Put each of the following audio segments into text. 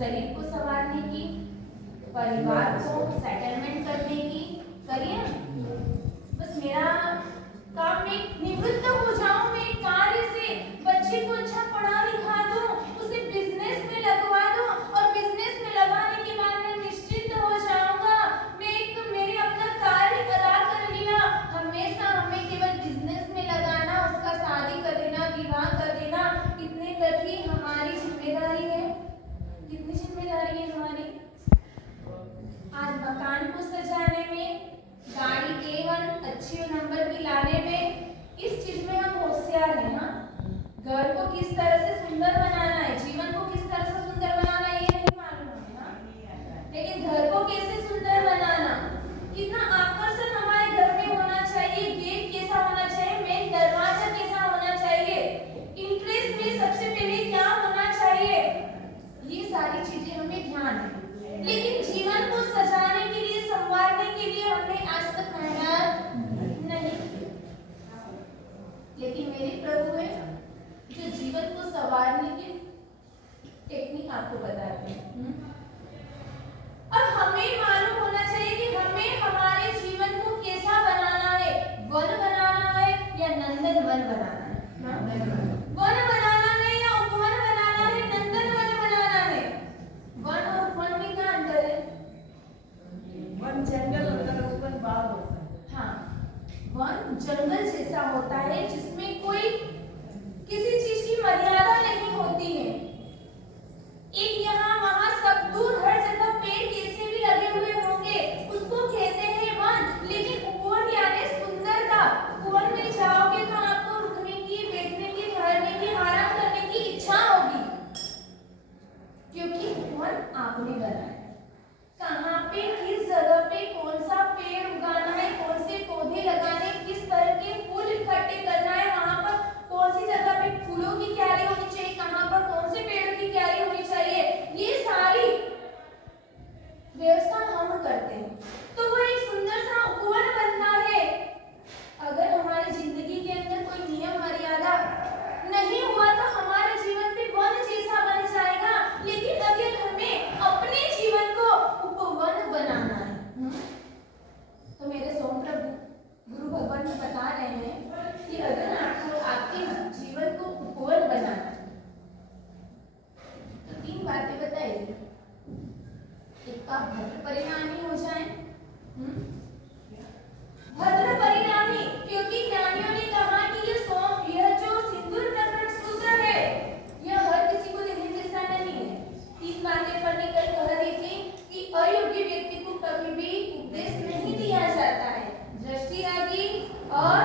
शरीर को संवारने की, परिवार को सेटलमेंट करने की करिए। बस मेरा काम में निवृत्त हो जाऊं मैं कार्य से, बच्चे को अच्छा पढ़ा लिखा दूं, उसे बिजनेस में लगवा दूं और बिजनेस में लगाने के बाद मैं निश्चित हो जाऊंगा। मैं मेरे अपना कार्य अदा कर लिया। हमेशा हमें केवल बिजनेस में लगाना, उसका शादी कर देना, विवाह कर देना, इतने तक ही हमारी जिम्मेदारी है। कितनी जिम्मेदारी है हमारी? आज मकान को सजाने में, गाड़ी A1 अच्छे नंबर की लाने में, इस चीज में हम होशियार हैं। हाँ, घर को किस तरह से सुंदर बनाना है, जीवन को किस तरह से सुंदर बनाना है, ये नहीं मालूम है। हाँ, लेकिन घर को कैसे सुंदर बनाना, कितना आकर्षण हमारे घर में होना चाहिए, गेट कैसा होना चाहिए, मेन दरवाजा कैसा होना चाहिए, इंट्रेंस में सबसे पहले क्या होना चाहिए, ये सारी चीजें हमें ध्यान है। लेकिन जीवन को सजाने के लिए, संवारने के लिए हमने आज तक मेहनत नहीं की। लेकिन मेरे प्रभु है जो जीवन को संवारने की टेक्निक आपको बताते हैं। अब हमें मालूम होना चाहिए कि हमें हमारे जीवन को कैसा बनाना है, वन बनाना है या नंदन वन बनाना है। वन बनाना है या उपवन बनाना है, नंदन वन बनाना है। वन और उपवन में क्या अंतर है? वन जंगल होता है, उपवन बाग होता है। हाँ, वन जंगल जैसा होता है जिसमें कोई किसी चीज की मर्यादा नहीं होती है। एक यहाँ वहाँ सब दूर हर जगह पेड़ कैसे भी लगे हुए होंगे, उसको कहते हैं वन। लेकिन उपवन यानी सुंदरता। उपवन में जाओगे तो आपको रुकने की, बैठने की, ठहरने की, आराम करने की इच्छा होगी, क्योंकि उपवन आपने बनाया। कहाँ पे, किस जगह पे कौन सा पेड़ उगाना है, कौन से पौधे लगाने, किस तरह के फूल इकट्ठे करना है, वहां पर कौन सी जगह पे फूलों की क्यारी होनी चाहिए, कहाँ पर कौन से पेड़ की क्यारी होनी चाहिए, ये सारी व्यवस्था हम करते हैं। तो वो एक सुंदर सा उपवन बनता है। अगर हमारी जिंदगी के अंदर कोई नियम मर्यादा नहीं हुआ तो हमारे जीवन पे वन जैसा बन जाएगा। लेकिन अगर हमें अपने जीवन को उपवन बनाना है, तो मेरे सोम प्रभु गुरु भगवान जी बता रहे हैं कि अगर आपको आपके जीवन को उपवन बनाना है तो 3 बातें बताइए। एक, आप भद्र परिणामी हो जाए। भद्र परिणामी, क्योंकि ज्ञानियों ने कहा कि यह जो सिंदूर प्रकरण सूत्र है, यह हर किसी को देने जैसा नहीं है। 3 बातें पढ़ने कर कह रही थी कि अयोग्य व्यक्ति को कभी भी उपदेश नहीं दिया जाता है। दृष्टिरागी और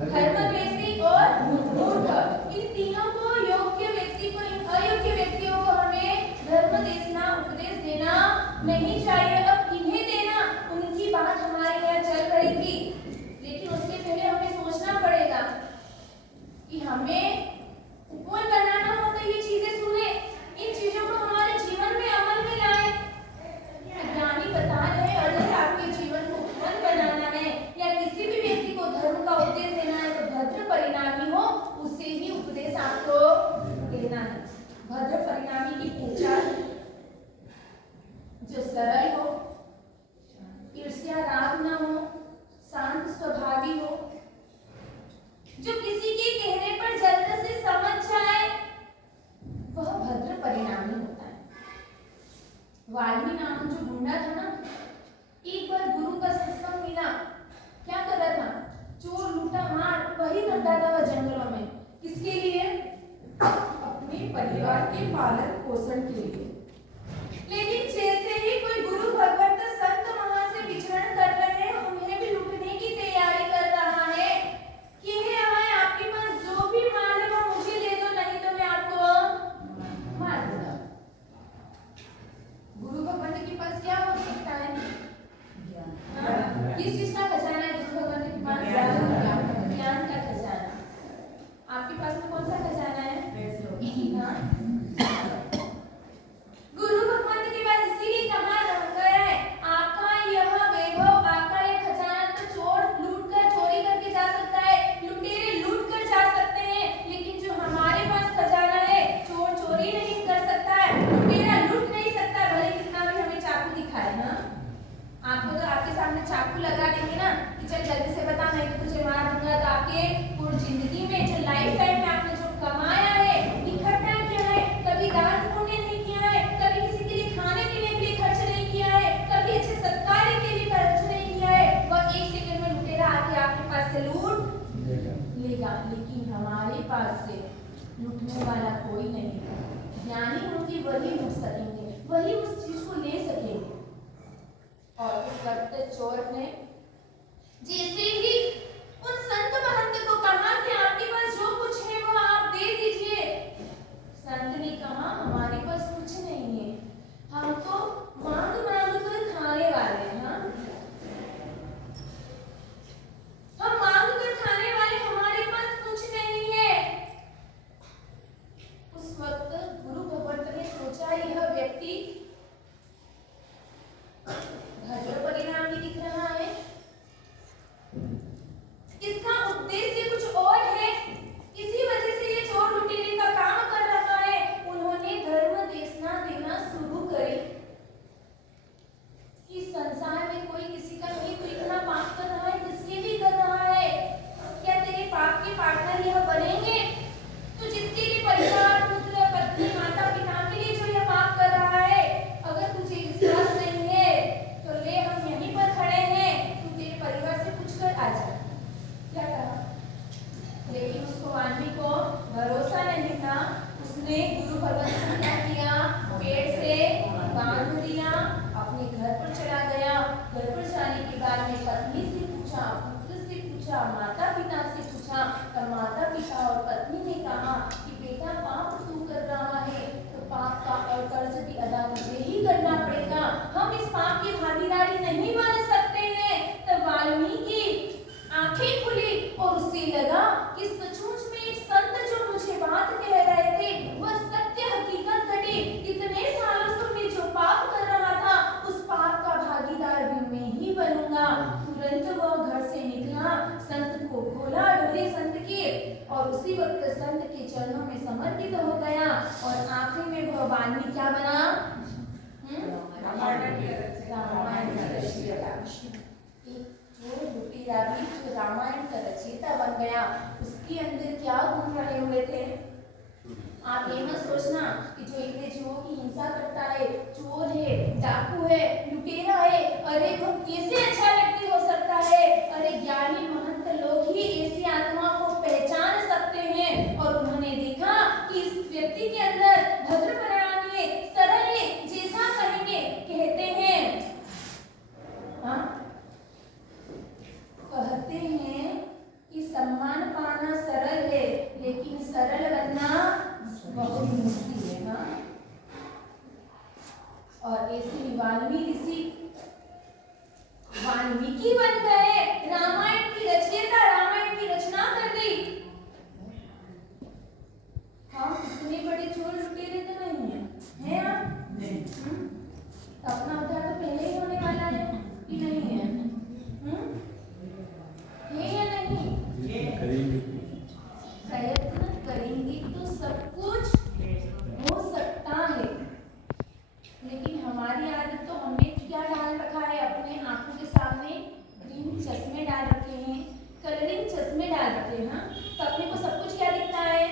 धर्मद्वेषी और मूर्ख, इन तीनों को योग्य व्यक्ति को, इन अयोग्य व्यक्तियों को हमें धर्म देना, उपदेश देना नहीं चाहिए। अब इन्हें देना, उनकी बात हमारे यहाँ चल रही थी, लेकिन उसके पहले हमें सोचना पड़ेगा कि हमें उपवन बनाना हो तो ये चीजें सुने, इन चीजों को हमारे जीवन में अमल में लाए। ज्ञानी बता रहे अगर आपके जीवन को उपवन बनाना है या किसी भी व्यक्ति को धर्म का उपदेश देना है तो भद्र परिणामी हो, उसे ही उपदेश आपको देना है। भद्र परिणामी की पहचान जो सरल हो, ईर्ष्या राग न हो, शांत स्वभावी हो, जो किसी के कहने पर जल्द से समझ जाए, वह भद्र परिणामी होता है। वाल्मी नाम जो गुंडा था ना, एक बार गुरु का सत्संग मिला, क्या कर रहा था, चोर लूटा मार वही करता था वह जंगलों में। किसके लिए? अपने परिवार के पालन पोषण के लिए। लेकिन जैसे ही कोई गुरु भगवत संत वहां से विचरण कर रहे हैं, उन्हें भी लूटने की तैयारी कर रहा है कि है आपके पास जो भी माल है वो मुझे दे दो, नहीं तो मैं आपको मार दूंगा। गुरु भगवंत के पास क्या हो सकता है? किस चीज का खजाना है गुरु भगवंत के पास? ज्ञान का खजाना। आपके पास में कौन सा खजाना है? हमारे पास से लूटने वाला कोई नहीं है। ज्ञानी होंगे वही लूट सकेंगे, वही उस चीज को ले सकेंगे। और उस वक्त चोर ने जैसे ही उन संत महंत को कहा कि आपके पास जो कुछ है वो आप दे दीजिए, संत ने कहा हमारे पास कुछ नहीं है, हम तो मांग मांग कर खाने वाले हैं। हाँ? हम मांग कर खाने वाले, हमारे पास कुछ नहीं है। उस वक्त गुरु भगवत ने सोचा यह व्यक्ति भद्र परिणाम ही दिख रहा है, इसका उद्देश्य कुछ और है, इसी वजह से ये चोर लुटेरे का काम कर रहा है। उन्होंने धर्म देशना देना शुरू करी कि संसार में कोई किसी का नहीं, कोई इतना पाप कर रहा है, किसके भी कर रहा है, क्या तेरे पाप के पार्टनर यह बनेंगे? तो जिसके लिए परिवार, पुत्र, पत्नी, माता पिता के लिए जो यह पाप कर रहा है, अगर तुझे विश्वास नहीं है तो ले, हम यहीं पर खड़े हैं, तू तेरे परिवार से पूछ कर आ जा। क्या कहा? लेकिन उसको वाल्मीकि को भरोसा नहीं था। उसने गुरु भगवत को क्या किया? पेड़ से बांध दिया, अपने घर पर चला गया। घर पर जाने के बाद में पत्नी से पूछा, पुत्र से पूछा, माता पिता से पूछा। तब माता पिता और पत्नी ने कहा कि बेटा पाप तू कर रहा है तो पाप का और कर्ज भी अदा मुझे ही करना पड़ेगा, हम इस पाप की भागीदारी नहीं बन सकते हैं। तब वाल्मीकि आंखें खुली और उसे लगा कि सचमुच में एक संत जो मुझे बात कह रहे थे वह सत्य हकीकत घटी। इतने सालों से मैं जो पाप कर रहा था उस पाप का भागीदार भी मैं ही बनूंगा। तुरंत वह घर से निकला, संत को खोला डोले संत की, और उसी वक्त संत के चरणों में समर्पित हो गया। और आखिर में वह वाल्मीकि क्या बना? रामायण का रचयिता। जो लुटेरा भी जो रामायण का रचयिता बन गया, उसके अंदर क्या गुण रहे हुए थे? आप ये मत सोचना कि जो इतने जीवों की हिंसा करता है, चोर है, डाकू है, लुटेरा है, अरे वो कैसे अच्छा व्यक्ति हो सकता है? अरे ज्ञानी महंत लोग ही ऐसी आत्मा को पहचान सकते हैं। और उन्होंने देखा कि इस व्यक्ति के अंदर भद्र परिणाम है, सरल है, जैसा कहेंगे कहते हैं। हाँ, कहते हैं कि सम्मान पाना सरल है लेकिन सरल बनना बहुत मुश्किल है। हाँ? और ऐसे वाल्मीकि बन गए, रामायण की रचयिता, रामायण की रचना कर दी। हम इतने बड़े चोर लुटेरे तो नहीं है आप? अपना उद्धार तो पहले ही होने वाला है कि नहीं है? है या नहीं? प्रयत्न करेंगे तो सब कुछ हो सकता है। लेकिन हमारी आदत तो, हमने क्या डाल रखा है अपने आंखों के सामने? ग्रीन चश्मे डाल रखे हैं, कलरिंग चश्मे डाल रखे हैं। तो अपने को सब कुछ क्या दिखता है?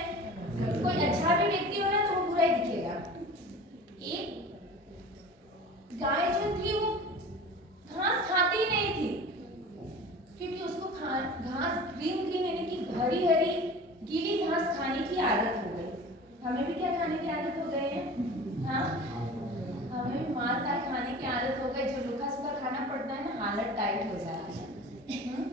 कोई अच्छा भी व्यक्ति हो ना तो वो बुरा ही दिखेगा। एक गाय जो थी वो घास खाती नहीं थी, क्योंकि उसको घास ग्रीन ग्रीन यानी कि हरी हरी गीली घास खाने की आदत हो गई। हमें भी क्या खाने की आदत हो गई है? हाँ, हमें भी मार दाल खाने की आदत हो गई। जो रूखा सूखा खाना पड़ता है ना, हालत टाइट हो जाती है।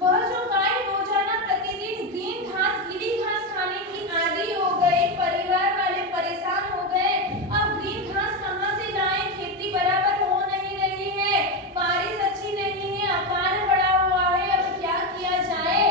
वह जो गाय रोजाना प्रतिदिन ग्रीन घास, गीली घास खाने की आदी हो गई, परिवार वाले परेशान हो गए। अब ग्रीन घास कहाँ से लाएं? खेती बराबर हो नहीं रही है, बारिश अच्छी नहीं है, अकाल पड़ा हुआ है, अब क्या किया जाए?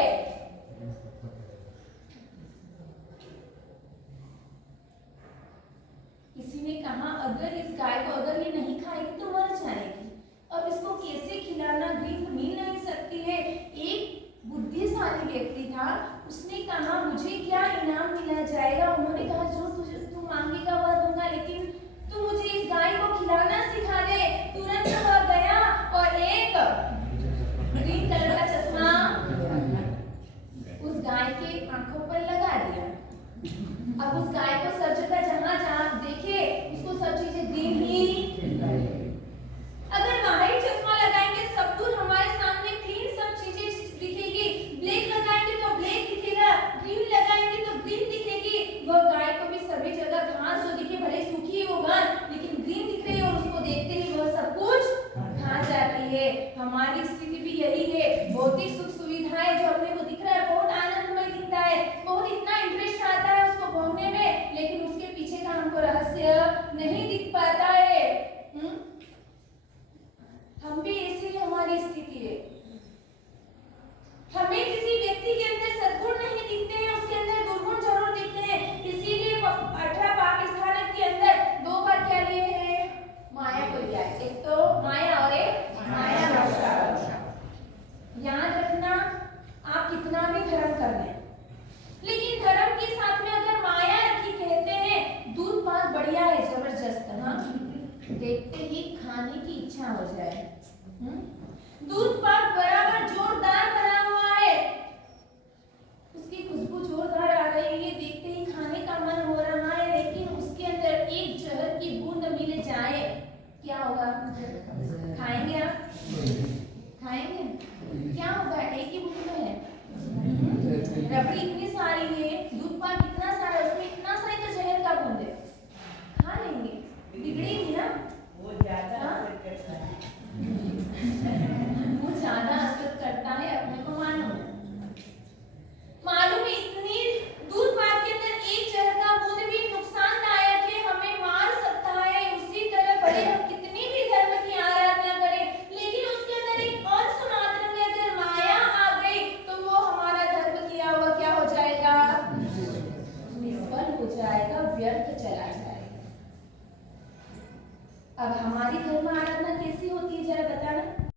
किसी ने कहा अगर इस गाय को अगर ये नहीं खाएगी तो मर जाएगी, अब इसको कैसे खिलाना? ग्रीन मिल नहीं सकती है। एक बुद्धिशाली व्यक्ति था, उसने कहा मुझे क्या इनाम मिला जाएगा? उन्होंने कहा जो तू मांगेगा वह दूंगा, लेकिन तू मुझे इस गाय को खिलाना सिखा दे। तुरंत वह गया और एक ग्रीन कलर का चश्मा उस गाय के आंखों पर लगा दिया। अब उस गाय को सब जगह जहां जहां देखे उसको सब चीजें ग्रीन ही। अगर व्हाइट चश्मा लगाएंगे सब दूर हमारे सामने क्लीन सब चीजें दिखेगी, ब्लैक लगाएंगे तो ब्लैक दिखेगा। अच्छा हो जाए। दूध